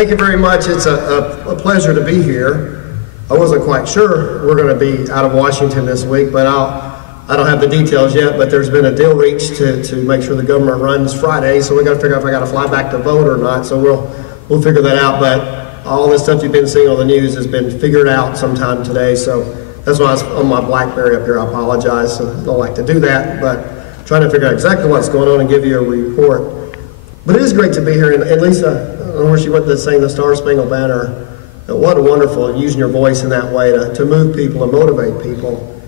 Thank you very much. It's a pleasure to be here. I wasn't quite sure we're going to be out of Washington this week, but I don't have the details yet, but there's been a deal reached to make sure the government runs Friday, so we got to figure out if I got to fly back to vote or not, so we'll figure that out. But all this stuff you've been seeing on the news has been figured out sometime today, so that's why I was on my BlackBerry up here. I apologize. I don't like to do that, but trying to figure out exactly what's going on and give you a report. But it is great to be here, and Lisa, I don't know where she went to sing the Star Spangled Banner. What a wonderful, using your voice in that way to move people and motivate people.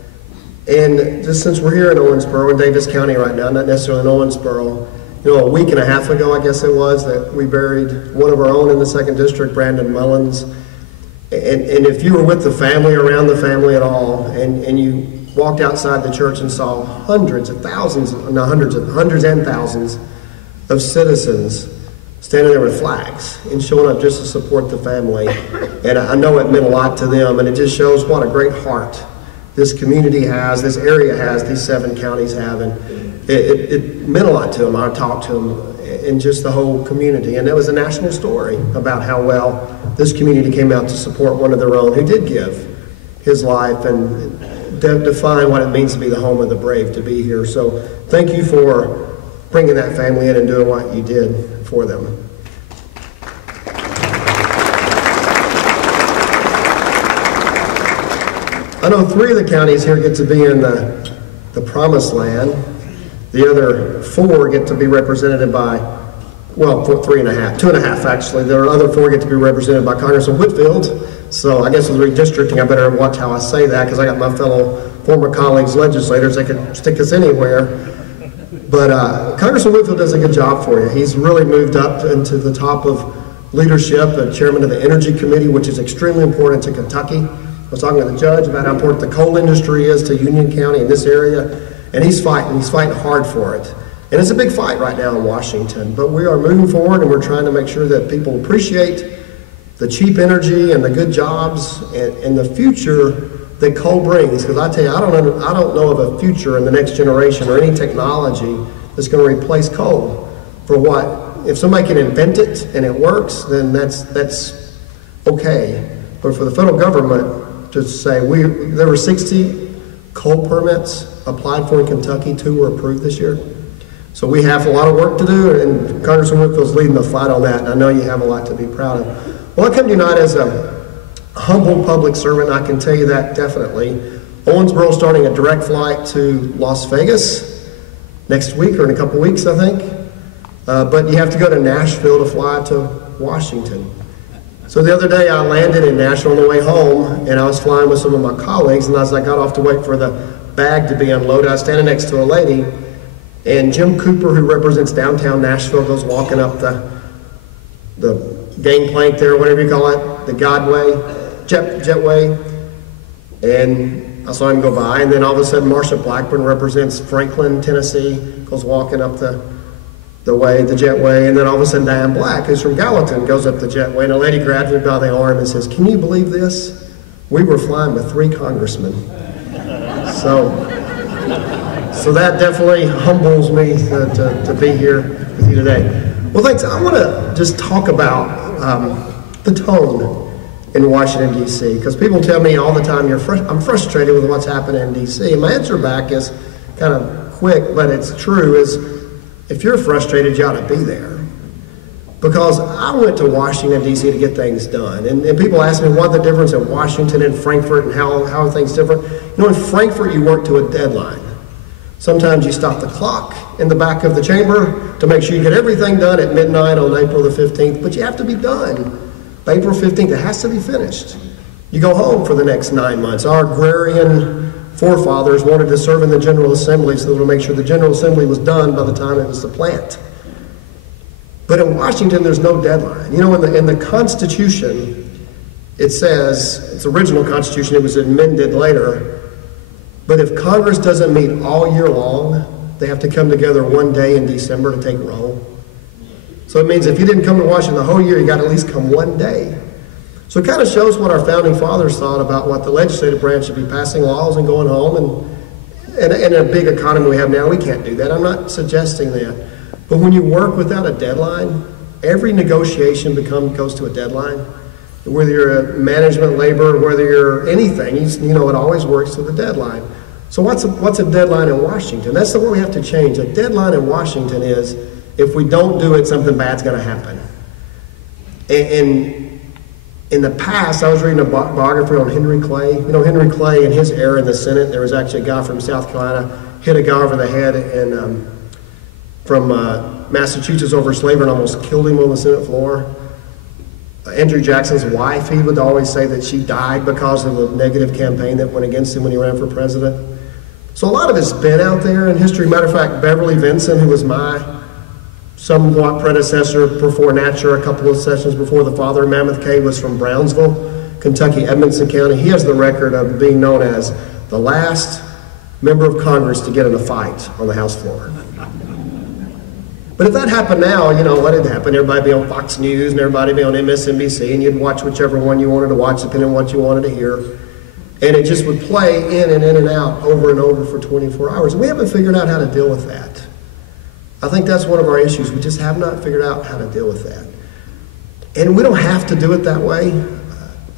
And just since we're here in Owensboro, in Daviess County right now, not necessarily in Owensboro, a week and a half ago, I guess it was, that we buried one of our own in the 2nd District, Brandon Mullins. And if you were with the family, around the family at all, and you walked outside the church and saw hundreds and thousands of citizens standing there with flags and showing up just to support the family. And I know it meant a lot to them, and it just shows what a great heart this community has, this area has, these 7 counties have, and it meant a lot to them. I talked to them and just the whole community, and it was a national story about how well this community came out to support one of their own who did give his life and define what it means to be the home of the brave, to be here. So thank you for bringing that family in and doing what you did for them. I know 3 of the counties here get to be in the promised land. The other 4 get to be represented by, well, 2.5 actually. There are other 4 get to be represented by Congressman Whitfield. So I guess with redistricting, I better watch how I say that, because I got my fellow former colleagues, legislators, they can stick us anywhere. But Congressman Whitfield does a good job for you. He's really moved up into the top of leadership, chairman of the Energy Committee, which is extremely important to Kentucky. I was talking to the judge about how important the coal industry is to Union County in this area, and he's fighting hard for it. And it's a big fight right now in Washington, but we are moving forward, and we're trying to make sure that people appreciate the cheap energy and the good jobs and the future that coal brings. Because I tell you, I don't know of a future in the next generation or any technology that's going to replace coal. For what? If somebody can invent it and it works, then that's okay. But for the federal government to say, there were 60 coal permits applied for in Kentucky, 2 were approved this year. So we have a lot of work to do, and Congressman Whitfield's leading the fight on that, and I know you have a lot to be proud of. Well, I come to Unite as a humble public servant, I can tell you that definitely. Owensboro starting a direct flight to Las Vegas next week, or in a couple weeks, I think. But you have to go to Nashville to fly to Washington. So the other day I landed in Nashville on the way home, and I was flying with some of my colleagues, and as I got off to wait for the bag to be unloaded, I was standing next to a lady, and Jim Cooper, who represents downtown Nashville, goes walking up the gangplank there, whatever you call it, the jetway, and I saw him go by, and then all of a sudden Marsha Blackburn represents Franklin, Tennessee, goes walking up the jetway, and then all of a sudden Diane Black, who's from Gallatin, goes up the jetway, and a lady grabs me by the arm and says, "Can you believe this? We were flying with 3 congressmen." So that definitely humbles me to be here with you today. Well, thanks. I want to just talk about the tone in Washington, D.C., because people tell me all the time, I'm frustrated with what's happening in D.C., and my answer back is kind of quick, but it's true, is if you're frustrated, you ought to be there. Because I went to Washington, D.C. to get things done, and people ask me what's the difference in Washington and Frankfurt and how are things different. In Frankfurt, you work to a deadline. Sometimes you stop the clock in the back of the chamber to make sure you get everything done at midnight on April the 15th, but you have to be done by April 15th. It has to be finished. You go home for the next 9 months. Our agrarian forefathers wanted to serve in the General Assembly, so they wanted to make sure the General Assembly was done by the time it was the plant. But in Washington, there's no deadline. In the Constitution, it says, its original Constitution, it was amended later, but if Congress doesn't meet all year long, they have to come together one day in December to take roll. So it means if you didn't come to Washington the whole year, you got to at least come one day. So it kind of shows what our founding fathers thought about what the legislative branch should be passing laws and going home. And in a big economy we have now, we can't do that. I'm not suggesting that. But when you work without a deadline, Every negotiation goes to a deadline. Whether you're a management labor, whether you're anything, you know, it always works to the deadline. So what's a deadline in Washington? That's what we have to change. A deadline in Washington is, if we don't do it, something bad's going to happen. And in the past, I was reading a biography on Henry Clay. You know, Henry Clay, in his era in the Senate, there was actually a guy from South Carolina, hit a guy over the head from Massachusetts over slavery and almost killed him on the Senate floor. Andrew Jackson's wife, he would always say that she died because of the negative campaign that went against him when he ran for president. So a lot of it's been out there in history. Matter of fact, Beverly Vinson, who was my somewhat predecessor before Natcher, a couple of sessions before the father of Mammoth Cave, was from Brownsville, Kentucky, Edmonson County. He has the record of being known as the last member of Congress to get in a fight on the House floor. But if that happened now, you know, what had happened? Everybody be on Fox News and everybody be on MSNBC, and you'd watch whichever one you wanted to watch, depending on what you wanted to hear. And it just would play in and out over and over for 24 hours. And we haven't figured out how to deal with that. I think that's one of our issues. We just have not figured out how to deal with that. And we don't have to do it that way.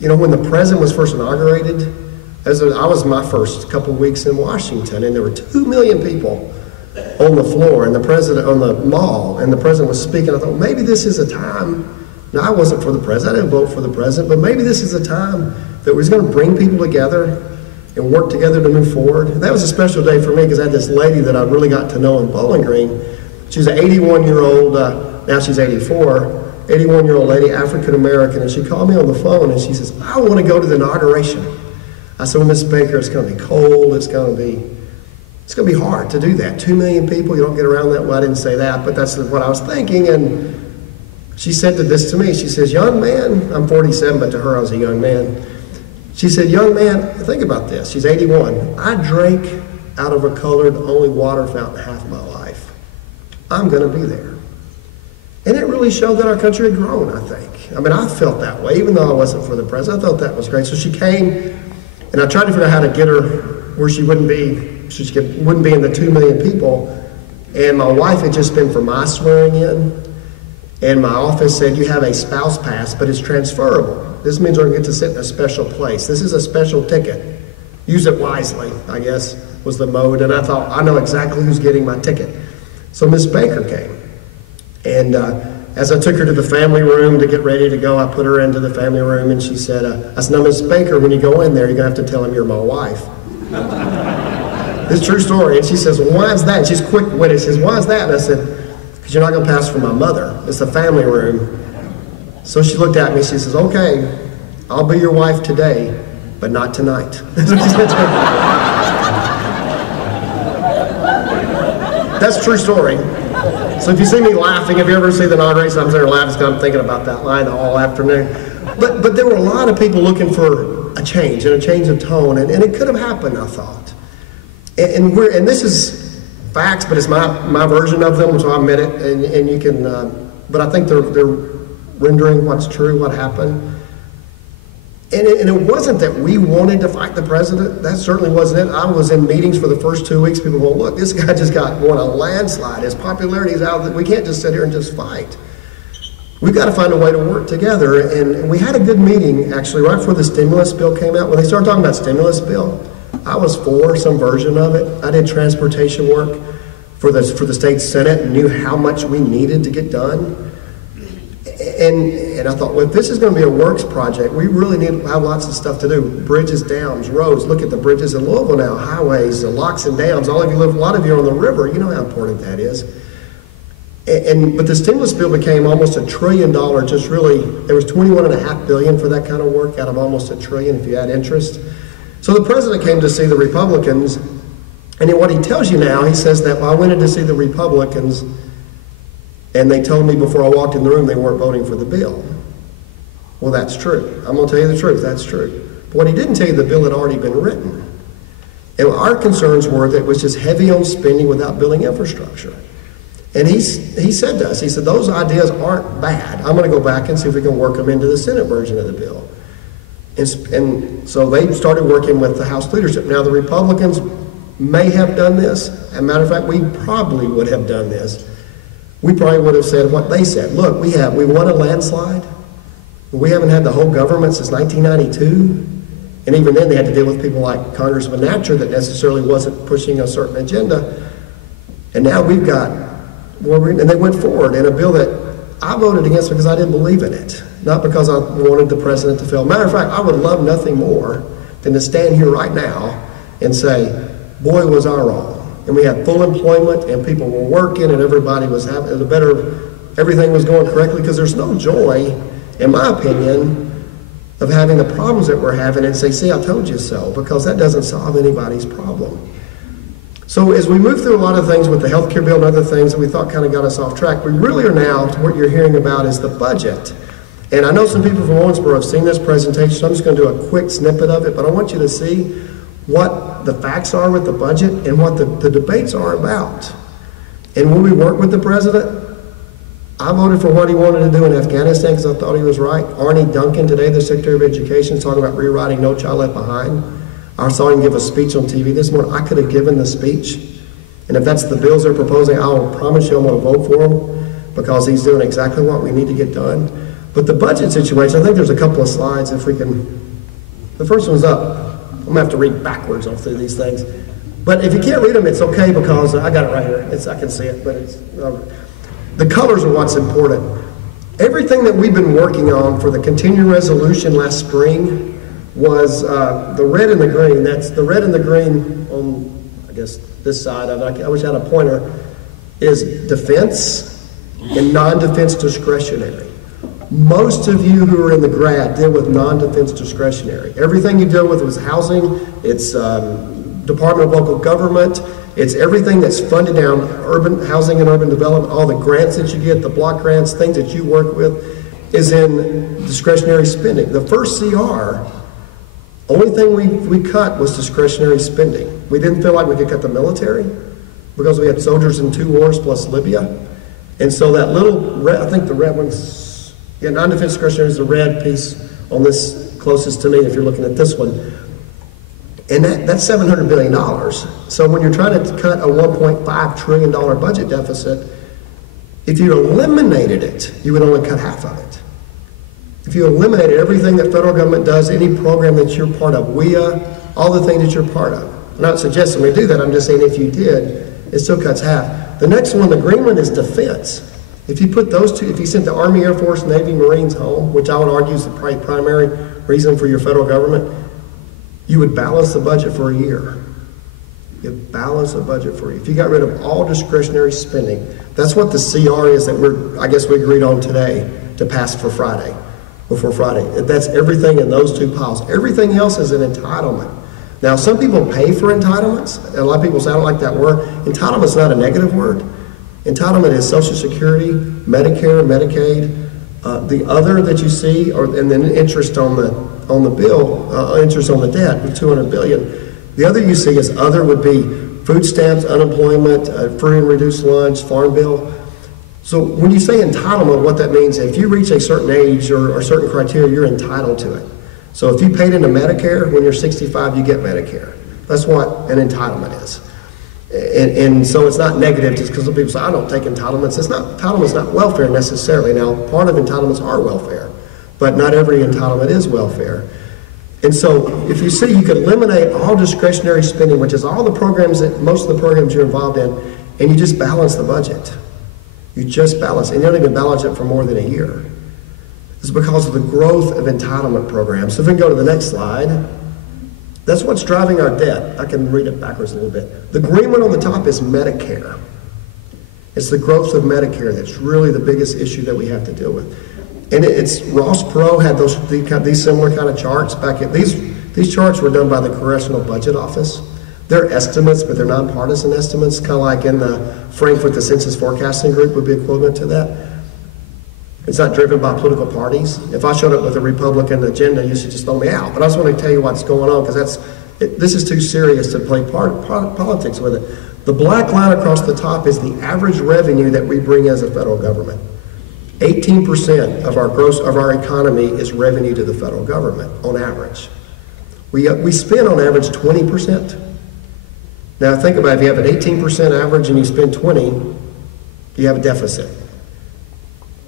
You know, when the president was first inaugurated, I was my first couple of weeks in Washington, and there were 2 million people on the floor, and the president on the mall, and the president was speaking. I thought, maybe this is a time. Now, I wasn't for the president. I didn't vote for the president, but maybe this is a time that we're going to bring people together and work together to move forward. And that was a special day for me because I had this lady that I really got to know in Bowling Green. She's an 81-year-old, now she's 84, 81-year-old lady, African-American, and she called me on the phone and she says, I want to go to the inauguration. I said, well, Ms. Baker, it's going to be cold, it's going to be hard to do that. 2 million people, you don't get around that. Well, I didn't say that, but that's what I was thinking. And she said this to me. She says, young man, I'm 47, but to her I was a young man. She said, young man, think about this. She's 81. I drank out of a colored only water fountain half my life. I'm going to be there. And it really showed that our country had grown, I think. I mean, I felt that way, even though I wasn't for the president. I thought that was great. So she came, and I tried to figure out how to get her where she wouldn't be, so she wouldn't be in the 2 million people. And my wife had just been for my swearing in, and my office said, you have a spouse pass, but it's transferable. This means we're going to get to sit in a special place. This is a special ticket. Use it wisely, I guess, was the mode. And I thought, I know exactly who's getting my ticket. So Ms. Baker came. And as I took her to the family room to get ready to go, I put her into the family room, and she said, I said, no, Ms. Baker, when you go in there, you're going to have to tell him you're my wife. It's a true story. And she says, well, why is that? And she's quick-witted. She says, why is that? And I said, because you're not going to pass for my mother. It's a family room. So she looked at me. She says, okay, I'll be your wife today, but not tonight. That's a true story. So if you see me laughing, if you ever see the inauguration, I'm there laughing because I'm thinking about that line all afternoon. But there were a lot of people looking for a change and a change of tone, and it could have happened, I thought. And this is facts, but it's my version of them, so I admit it. And you can, but I think they're rendering what's true, what happened. And it wasn't that we wanted to fight the president. That certainly wasn't it. I was in meetings for the first 2 weeks. People go, look, this guy just won a landslide. His popularity is out. We can't just sit here and just fight. We've got to find a way to work together. And we had a good meeting, actually, right before the stimulus bill came out. When they started talking about stimulus bill, I was for some version of it. I did transportation work for the state Senate and knew how much we needed to get done. And I thought, well, if this is going to be a works project, we really need to have lots of stuff to do. Bridges, dams, roads. Look at the bridges in Louisville now, highways, the locks and dams. A lot of you are on the river. You know how important that is. But the stimulus bill became almost $1 trillion. Just really, there was $21.5 billion for that kind of work out of almost $1 trillion if you add interest. So the president came to see the Republicans, and what he tells you now, he says that, well, I went in to see the Republicans, and they told me before I walked in the room they weren't voting for the bill. Well, that's true. I'm going to tell you the truth. That's true. But what he didn't tell you, the bill had already been written. And our concerns were that it was just heavy on spending without building infrastructure. And he said to us, he said, those ideas aren't bad. I'm going to go back and see if we can work them into the Senate version of the bill. And so they started working with the House leadership. Now, the Republicans may have done this. As a matter of fact, we probably would have done this. we probably would have said what they said. Look, we won a landslide. We haven't had the whole government since 1992. And even then they had to deal with people like Congressman Natcher that necessarily wasn't pushing a certain agenda. And now we've got, and they went forward in a bill that I voted against because I didn't believe in it, not because I wanted the president to fail. Matter of fact, I would love nothing more than to stand here right now and say, boy, was I wrong. And we had full employment and people were working and everybody was having everything was going correctly, because there's no joy, in my opinion, of having the problems that we're having and say, see, I told you so, because that doesn't solve anybody's problem. So as we move through a lot of things with the health care bill and other things that we thought kind of got us off track, we really are now, what you're hearing about is the budget. And I know some people from Owensboro have seen this presentation, so I'm just going to do a quick snippet of it, but I want you to see what the facts are with the budget and what the debates are about. And when we worked with the president, I voted for what he wanted to do in Afghanistan because I thought he was right. Arnie Duncan, today the Secretary of Education, is talking about rewriting No Child Left Behind. I saw him give a speech on TV this morning. I could have given the speech. And if that's the bills they're proposing, I will promise you I'm going to vote for him, because he's doing exactly what we need to get done. But the budget situation, I think there's a couple of slides if we can. The first one's up. I'm going to have to read backwards all through these things. But if you can't read them, it's okay, because I got it right here. I can see it, but it's the colors are what's important. Everything that we've been working on for the continuing resolution last spring was the red and the green. That's the red and the green on, I guess, this side of it. I wish I had a pointer. Is defense and non-defense discretionary. Most of you who are in the GRADD deal with non-defense discretionary. Everything you deal with is housing, it's Department of Local Government, it's everything that's funded down urban housing and urban development. All the grants that you get, the block grants, things that you work with, is in discretionary spending. The first CR, only thing we cut was discretionary spending. We didn't feel like we could cut the military because we had soldiers in 2 wars plus Libya. And so that little red, I think the red one's, yeah, non-defense discretionary is the red piece on this closest to me if you're looking at this one. And that's $700 billion. So when you're trying to cut a $1.5 trillion budget deficit, if you eliminated it, you would only cut half of it. If you eliminated everything that federal government does, any program that you're part of, WIA, all the things that you're part of. I'm not suggesting we do that, I'm just saying if you did, it still cuts half. The next one, the green one, is defense. If you put those two, if you sent the Army, Air Force, Navy, Marines home, which I would argue is the primary reason for your federal government, you would balance the budget for a year. You'd balance the budget for a year. If you got rid of all discretionary spending, that's what the CR is that I guess we agreed on today to pass for Friday, before Friday. That's everything in those two piles. Everything else is an entitlement. Now, some people pay for entitlements, and a lot of people say, I don't like that word. Entitlement's not a negative word. Entitlement is Social Security, Medicare, Medicaid, the other that you see, and then interest on the bill, interest on the debt with $200 billion. The other you see is other would be food stamps, unemployment, free and reduced lunch, farm bill. So when you say entitlement, what that means, if you reach a certain age or certain criteria, you're entitled to it. So if you paid into Medicare, when you're 65, you get Medicare. That's what an entitlement is. And so it's not negative just because people say, I don't take entitlements. Entitlement's not welfare necessarily. Now, part of entitlements are welfare, but not every entitlement is welfare. And so if you see, you could eliminate all discretionary spending, which is all the programs most of the programs you're involved in, and you just balance the budget. You just balance, and you don't even balance it for more than a year. It's because of the growth of entitlement programs. So if we can go to the next slide. That's what's driving our debt. I can read it backwards a little bit. The green one on the top is Medicare. It's the growth of Medicare that's really the biggest issue that we have to deal with. And it's Ross Perot had these similar kind of charts back in these charts were done by the Congressional Budget Office. They're estimates, but they're nonpartisan estimates, kind of like in the Frankfurt, the Census Forecasting Group would be equivalent to that. It's not driven by political parties. If I showed up with a Republican agenda, you should just throw me out. But I just want to tell you what's going on, because this is too serious to play politics with it. The black line across the top is the average revenue that we bring as a federal government. 18% of our economy is revenue to the federal government on average. We spend on average 20%. Now think about it, if you have an 18% average and you spend 20, You have a deficit.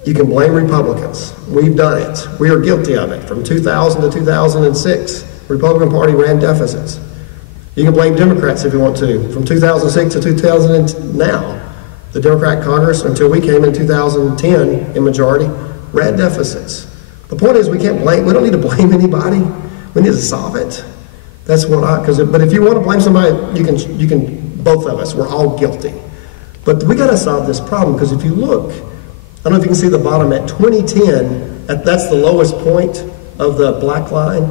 You can blame Republicans. We've done it. We are guilty of it. From 2000 to 2006, the Republican Party ran deficits. You can blame Democrats if you want to. From 2006 to 2000 and now, the Democrat Congress, until we came in 2010 in majority, ran deficits. The point is we don't need to blame anybody. We need to solve it. That's what but if you want to blame somebody, you can, both of us, we're all guilty. But we got to solve this problem, because if you look, I don't know if you can see the bottom, at 2010, that's the lowest point of the black line.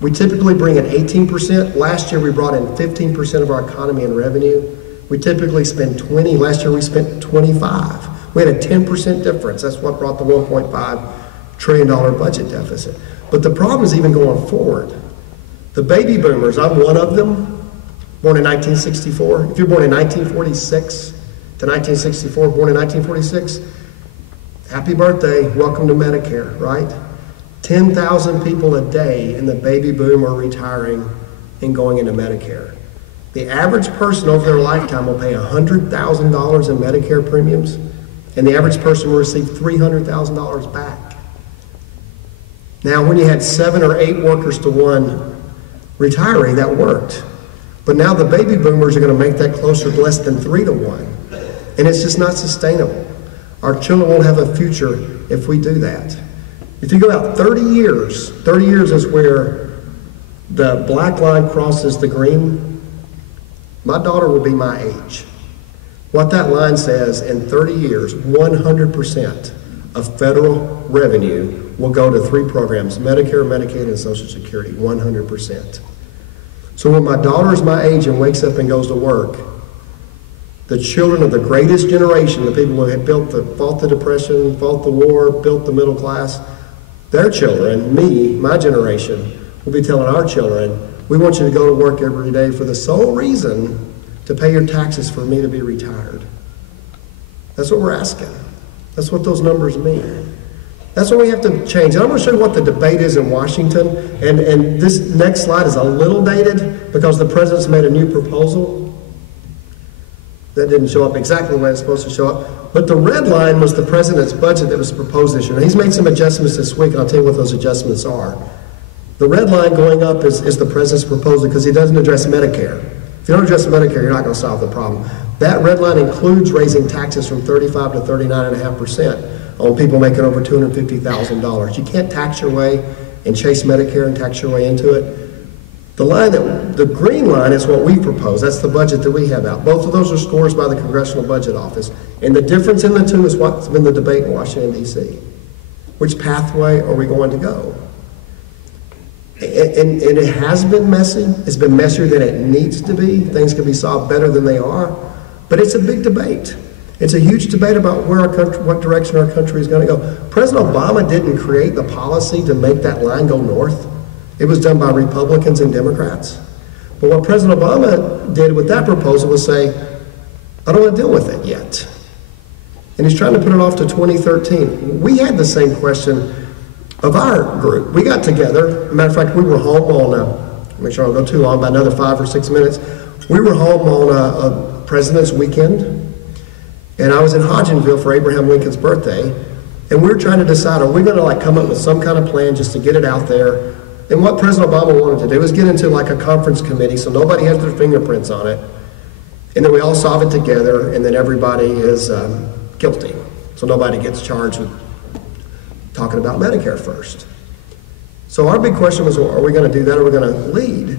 We typically bring in 18%. Last year we brought in 15% of our economy in revenue. We typically spend 20. Last year we spent 25. We had a 10% difference. That's what brought the $1.5 trillion budget deficit. But the problem is even going forward. The baby boomers, I'm one of them, born in 1964. If you're born in 1946 to 1964, born in 1946, happy birthday, welcome to Medicare, right? 10,000 people a day in the baby boom are retiring and going into Medicare. The average person over their lifetime will pay $100,000 in Medicare premiums, and the average person will receive $300,000 back. Now, when you had 7 or 8 workers to 1 retiree, that worked. But now the baby boomers are going to make that closer to less than 3 to 1. And it's just not sustainable. Our children won't have a future if we do that. If you go out 30 years is where the black line crosses the green. My daughter will be my age. What that line says, in 30 years, 100% of federal revenue will go to 3 programs: Medicare, Medicaid, and Social Security, 100%. So when my daughter is my age and wakes up and goes to work, the children of the greatest generation, the people who had fought the Depression, fought the war, built the middle class, their children, me, my generation, will be telling our children, we want you to go to work every day for the sole reason to pay your taxes for me to be retired. That's what we're asking. That's what those numbers mean. That's what we have to change. And I'm going to show you what the debate is in Washington. And this next slide is a little dated because the president's made a new proposal. That didn't show up exactly the way it's supposed to show up. But the red line was the president's budget that was proposed this year. Now, he's made some adjustments this week, and I'll tell you what those adjustments are. The red line going up is the president's proposal because he doesn't address Medicare. If you don't address Medicare, you're not going to solve the problem. That red line includes raising taxes from 35 to 39.5% on people making over $250,000. You can't tax your way and chase Medicare and tax your way into it. The green line is what we propose. That's the budget that we have out. Both of those are scores by the Congressional Budget Office. And the difference in the two is what's been the debate in Washington, D.C. Which pathway are we going to go? And it has been messy. It's been messier than it needs to be. Things can be solved better than they are. But it's a big debate. It's a huge debate about where our country, what direction our country is going to go. President Obama didn't create the policy to make that line go north. It was done by Republicans and Democrats. But what President Obama did with that proposal was say, I don't want to deal with it yet. And he's trying to put it off to 2013. We had the same question of our group. We got together. As a matter of fact, we were home on, make sure I don't go too long, about another 5 or 6 minutes. We were home on a President's Weekend, and I was in Hodgenville for Abraham Lincoln's birthday, and we were trying to decide, are we going to come up with some kind of plan just to get it out there? And what President Obama wanted to do was get into a conference committee so nobody has their fingerprints on it, and then we all solve it together, and then everybody is guilty. So nobody gets charged with talking about Medicare first. So our big question was, well, are we going to do that or are we going to lead?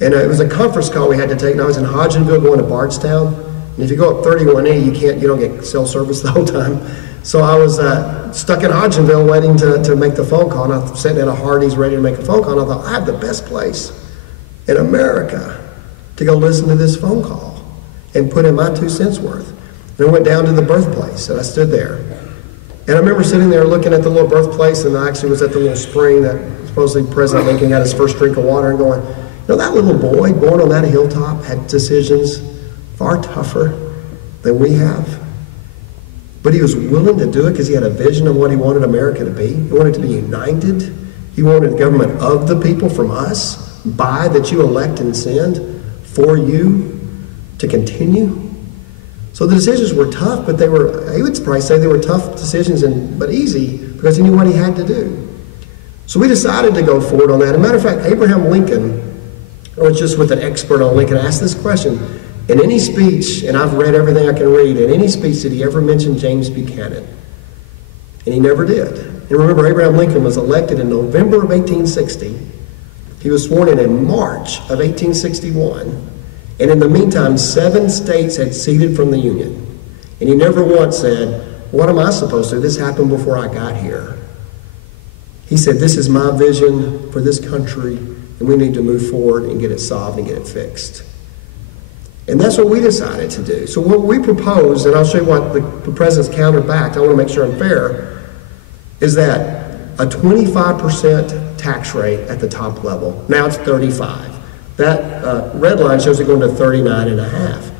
And it was a conference call we had to take, and I was in Hodgenville going to Bardstown. And if you go up 31E, you don't get cell service the whole time. So I was stuck in Hodgenville waiting to make the phone call, and I was sitting at a Hardee's ready to make a phone call, and I thought, I have the best place in America to go listen to this phone call and put in my 2 cents worth. And I went down to the birthplace, and I stood there. And I remember sitting there looking at the little birthplace, and I actually was at the little spring that supposedly President Lincoln got his first drink of water, and going, that little boy born on that hilltop had decisions far tougher than we have. But he was willing to do it because he had a vision of what he wanted America to be. He wanted to be united. He wanted government of the people, from us, that you elect and send for you to continue. So the decisions were tough, but he would probably say they were tough decisions, but easy, because he knew what he had to do. So we decided to go forward on that. As a matter of fact, Abraham Lincoln, I was just with an expert on Lincoln, asked this question. In any speech, and I've read everything I can read, in any speech did he ever mention James Buchanan? And he never did. And remember, Abraham Lincoln was elected in November of 1860. He was sworn in March of 1861. And in the meantime, 7 states had seceded from the Union. And he never once said, what am I supposed to do? This happened before I got here. He said, this is my vision for this country, and we need to move forward and get it solved and get it fixed. And that's what we decided to do. So what we proposed, and I'll show you what the president's counterbacked, I want to make sure I'm fair, is that a 25% tax rate at the top level. Now it's 35. That red line shows it going to 39.5.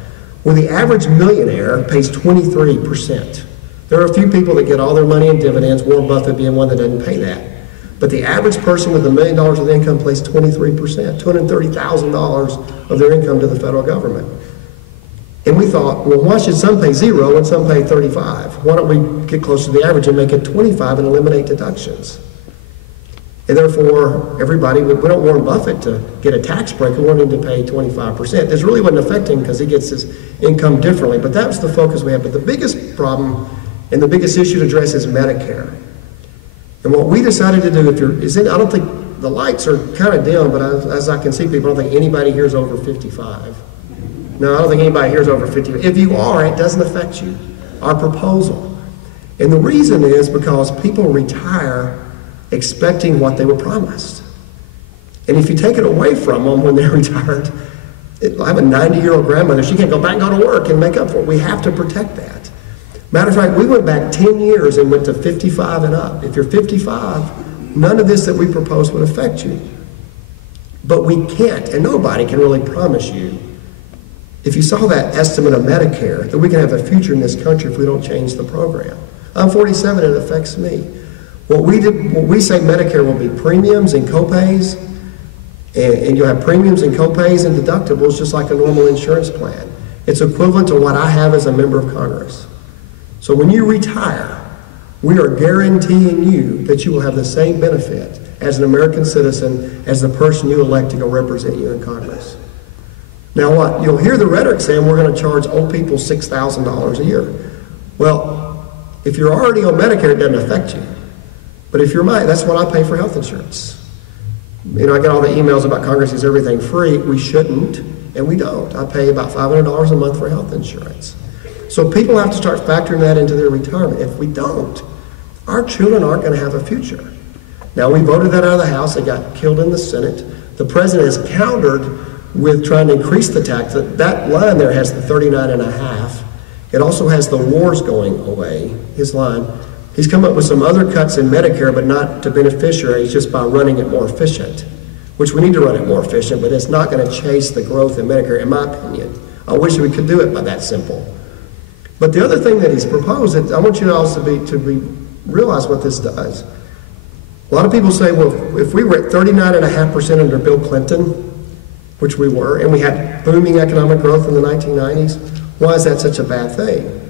Well, the average millionaire pays 23%. There are a few people that get all their money in dividends, Warren Buffett being one that doesn't pay that. But the average person with $1 million of income pays 23%, $230,000 of their income to the federal government. And we thought, well, why should some pay 0 and some pay 35? Why don't we get close to the average and make it 25 and eliminate deductions? And therefore, everybody, we don't want Warren Buffett to get a tax break. We want him to pay 25%. This really wasn't affecting because he gets his income differently. But that was the focus we had. But the biggest problem and the biggest issue to address is Medicare. And what we decided to do, I don't think the lights are kind of dim, but as I can see people, I don't think anybody here is over 55. No, I don't think anybody here is over 50. If you are, it doesn't affect you. Our proposal. And the reason is because people retire expecting what they were promised. And if you take it away from them when they're retired, I have a 90-year-old grandmother. She can't go back and go to work and make up for it. We have to protect that. Matter of fact, we went back 10 years and went to 55 and up. If you're 55, none of this that we propose would affect you. But we can't, and nobody can really promise you, if you saw that estimate of Medicare, that we can have a future in this country if we don't change the program. I'm 47, it affects me. What we say Medicare will be premiums and copays, and you'll have premiums and copays and deductibles just like a normal insurance plan. It's equivalent to what I have as a member of Congress. So when you retire, we are guaranteeing you that you will have the same benefit as an American citizen as the person you elect to go represent you in Congress. Now what? You'll hear the rhetoric saying we're going to charge old people $6,000 a year. Well, if you're already on Medicare, it doesn't affect you. But if you're mine, that's what I pay for health insurance. You know, I get all the emails about Congress is everything free. We shouldn't, and we don't. I pay about $500 a month for health insurance. So people have to start factoring that into their retirement. If we don't, our children aren't going to have a future. Now, we voted that out of the House. It got killed in the Senate. The president has countered with trying to increase the tax. That line there has the 39.5. It also has the wars going away, his line. He's come up with some other cuts in Medicare, but not to beneficiaries, just by running it more efficient, which we need to run it more efficient, but it's not going to chase the growth in Medicare, in my opinion. I wish we could do it by that simple. But the other thing that he's proposed, I want you to also realize what this does. A lot of people say, well, if we were at 39.5% under Bill Clinton, which we were, and we had booming economic growth in the 1990s, why is that such a bad thing?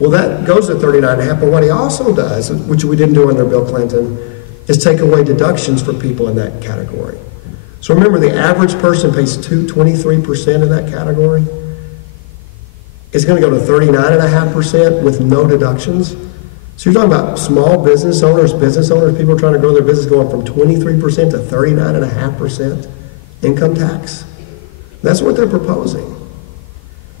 Well, that goes to 39.5, but what he also does, which we didn't do under Bill Clinton, is take away deductions for people in that category. So remember, the average person pays 23% in that category. It's going to go to 39.5% with no deductions. So you're talking about small business owners, people trying to grow their business going from 23% to 39.5% income tax. That's what they're proposing.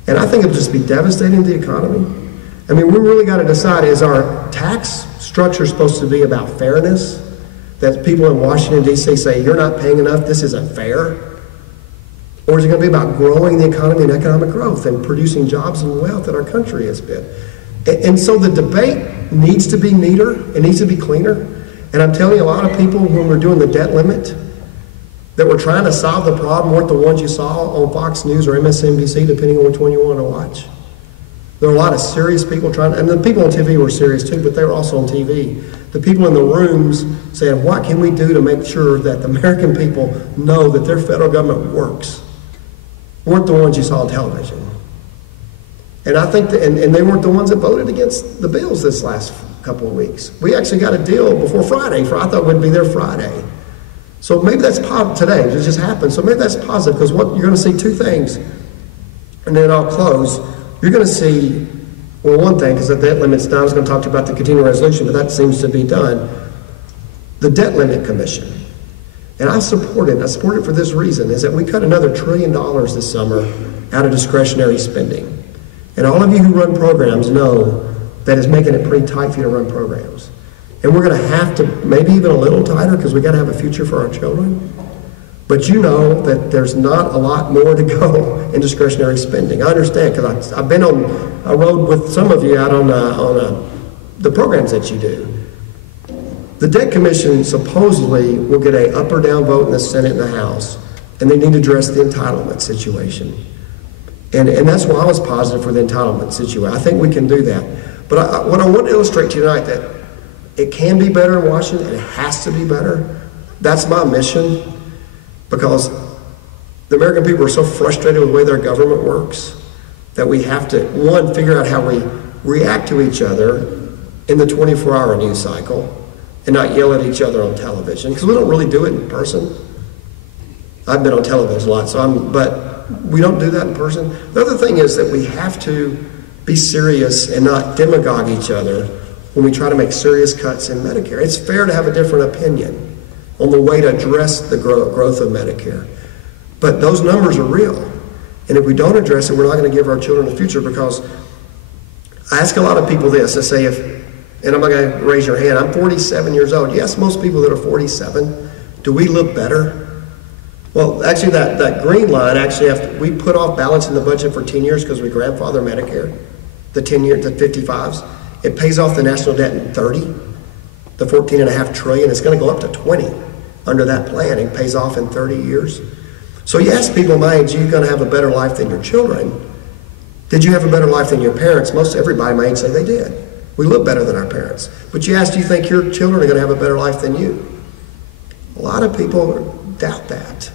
And I think it'll just be devastating to the economy. I mean, we really got to decide, is our tax structure supposed to be about fairness? That people in Washington, D.C. say, you're not paying enough, this isn't fair? Or is it going to be about growing the economy and economic growth and producing jobs and wealth that our country has been? And so the debate needs to be neater, it needs to be cleaner. And I'm telling you, a lot of people, when we're doing the debt limit, that were trying to solve the problem weren't the ones you saw on Fox News or MSNBC, depending on which one you want to watch. There were a lot of serious people trying, and the people on TV were serious too, but they were also on TV. The people in the rooms saying, what can we do to make sure that the American people know that their federal government works? Weren't the ones you saw on television. And I think that, and they weren't the ones that voted against the bills this last couple of weeks. We actually got a deal before Friday. I thought we'd be there Friday. So maybe that's positive today. It just happened. So maybe that's positive, because what you're going to see two things, and then I'll close. You're going to see, well, one thing, because the debt limit's done. I was going to talk to you about the continuing resolution, but that seems to be done. The debt limit commission. And I support it. I support it for this reason, is that we cut another $1 trillion this summer out of discretionary spending. And all of you who run programs know that it's making it pretty tight for you to run programs. And we're going to have to, maybe even a little tighter, because we got to have a future for our children. But you know that there's not a lot more to go in discretionary spending. I understand, because I rode with some of you out on the programs that you do. The debt commission supposedly will get a up or down vote in the Senate and the House, and they need to address the entitlement situation. And that's why I was positive for the entitlement situation. I think we can do that. But what I want to illustrate to you tonight, that it can be better in Washington, and it has to be better. That's my mission, because the American people are so frustrated with the way their government works that we have to, one, figure out how we react to each other in the 24-hour news cycle and not yell at each other on television, because we don't really do it in person. I've been on television a lot, but we don't do that in person. The other thing is that we have to be serious and not demagogue each other when we try to make serious cuts in Medicare. It's fair to have a different opinion on the way to address the growth of Medicare. But those numbers are real. And if we don't address it, we're not going to give our children a future, because I ask a lot of people this. I say, and I'm not going to raise your hand, I'm 47 years old. Yes, most people that are 47, do we look better? Well, actually, that green line, actually, we put off balancing the budget for 10 years because we grandfather Medicare, the 55s. It pays off the national debt in 30. The $14.5 trillion is going to go up to 20 under that plan. It pays off in 30 years. So you ask people my age, are you going to have a better life than your children? Did you have a better life than your parents? Most everybody my age say they did. We live better than our parents. But you ask, do you think your children are going to have a better life than you? A lot of people doubt that.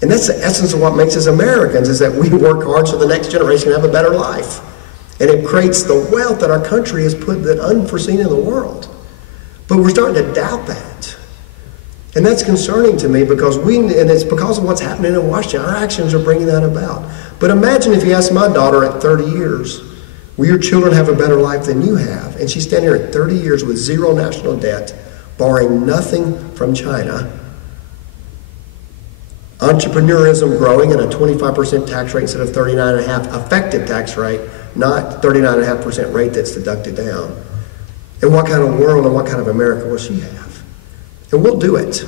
And that's the essence of what makes us Americans, is that we work hard so the next generation can have a better life. And it creates the wealth that our country has put that unforeseen in the world. But we're starting to doubt that. And that's concerning to me, because and it's because of what's happening in Washington. Our actions are bringing that about. But imagine if you ask my daughter at 30 years, will your children have a better life than you have? And she's standing here at 30 years with zero national debt, borrowing nothing from China. Entrepreneurism growing at a 25% tax rate instead of 39.5% effective tax rate, not 39.5% rate that's deducted down. And what kind of world and what kind of America will she have? And we'll do it.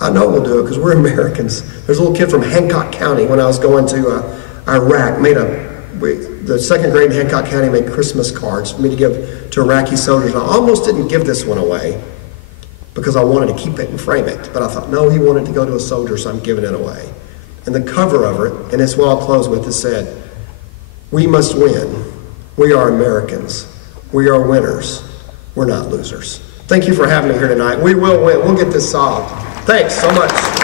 I know we'll do it, because we're Americans. There's a little kid from Hancock County, when I was going to Iraq, the second grade in Hancock County made Christmas cards for me to give to Iraqi soldiers. And I almost didn't give this one away, because I wanted to keep it and frame it. But I thought, no, he wanted to go to a soldier, so I'm giving it away. And the cover of it, and it's what I'll close with, it said, "We must win. We are Americans. We are winners. We're not losers." Thank you for having me here tonight. We will win. We'll get this solved. Thanks so much.